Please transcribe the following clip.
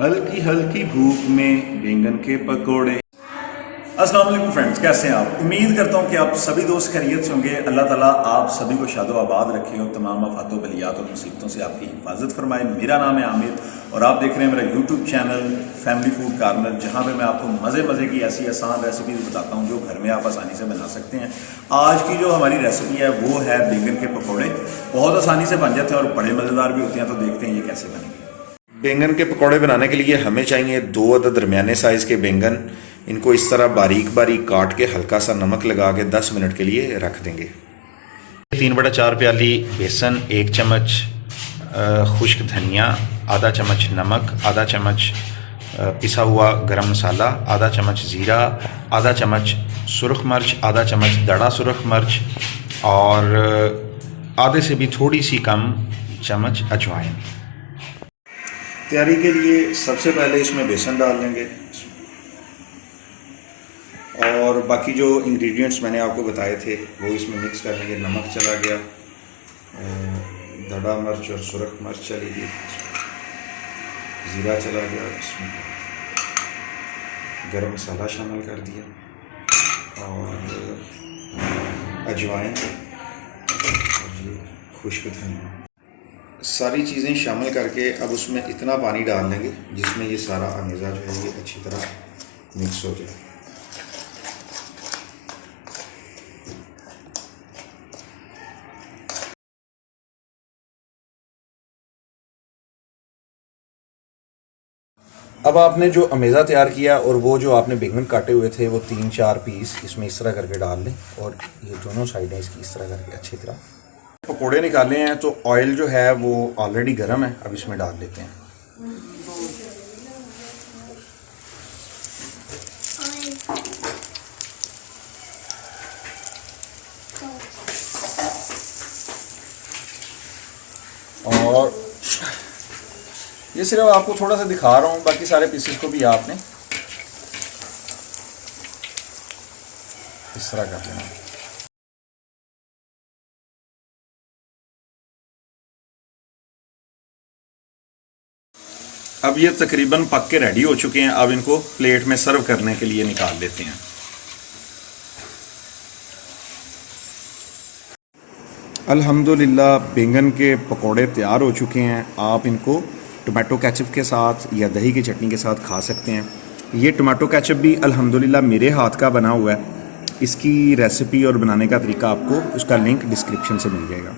हल्की हल्की भूख में बैंगन के पकोड़े। अस्सलाम वालेकुम फ्रेंड्स, कैसे हैं आप? उम्मीद करता हूं कि आप सभी दोस्त खैरियत से होंगे। अल्लाह ताला आप सभी को शादो आबाद रखे और तमाम आफातों बलियात और मुसीबतों से आपकी हिफाजत फरमाए। मेरा नाम है आमिर और आप देख रहे हैं मेरा YouTube channel family food corner, जहां पे मैं आपको मज़े की ऐसी आसान रेसिपीज़ बताता हूं जो घर में आप आसानी से बना सकते हैं। आज की जो हमारी रेसिपी है वो है बैंगन के पकौड़े। बहुत आसानी से बन जाते हैं और बड़े मज़ेदार भी होते हैं। तो देखते हैं ये कैसे बनेंगे। बैंगन के पकौड़े बनाने के लिए हमें चाहिए 2 अदद दरमियाने साइज़ के बैंगन। इनको इस तरह बारीक बारीक काट के हल्का सा नमक लगा के 10 मिनट के लिए रख देंगे। 3/4 प्याली बेसन, 1 चम्मच खुश्क धनिया, आधा चम्मच नमक, आधा चम्मच पिसा हुआ गरम मसाला, आधा चम्मच ज़ीरा, आधा चम्मच सुरख मिर्च, आधा चम्मच दड़ा सुरख मिर्च और आधे से भी थोड़ी सी कम चम्मच अजवाइन। तैयारी के लिए सबसे पहले इसमें बेसन डाल लेंगे और बाकी जो इंग्रेडिएंट्स मैंने आपको बताए थे वो इसमें मिक्स कर लेंगे। नमक चला गया, दड़ा मिर्च और सुरख मिर्च चली गई, ज़ीरा चला गया, इसमें गरम मसाला शामिल कर दिया और अजवाइन और खुश्क धनिया, सारी चीज़ें शामिल करके अब उसमें इतना पानी डाल देंगे जिसमें ये सारा अमेज़ा जो है ये अच्छी तरह मिक्स हो जाए। अब आपने जो अमेज़ा तैयार किया और वो जो आपने बैंगन काटे हुए थे वो 3-4 पीस इसमें इस तरह करके डाल दें और ये दोनों साइडें इसकी इस तरह करके अच्छी तरह पकोड़े निकाले हैं। तो ऑयल जो है वो ऑलरेडी गर्म है, अब इसमें डाल देते हैं। और ये सिर्फ आपको थोड़ा सा दिखा रहा हूँ, बाकी सारे पीसेस को भी आपने इस तरह कर लेना। अब ये तकरीबन पक के रेडी हो चुके हैं। अब इनको प्लेट में सर्व करने के लिए निकाल लेते हैं। अल्हम्दुलिल्लाह बैंगन के पकोड़े तैयार हो चुके हैं। आप इनको टमाटो केचप के साथ या दही की चटनी के साथ खा सकते हैं। ये टमाटो केचप भी अल्हम्दुलिल्लाह मेरे हाथ का बना हुआ है। इसकी रेसिपी और बनाने का तरीका आपको उसका लिंक डिस्क्रिप्शन से मिल जाएगा।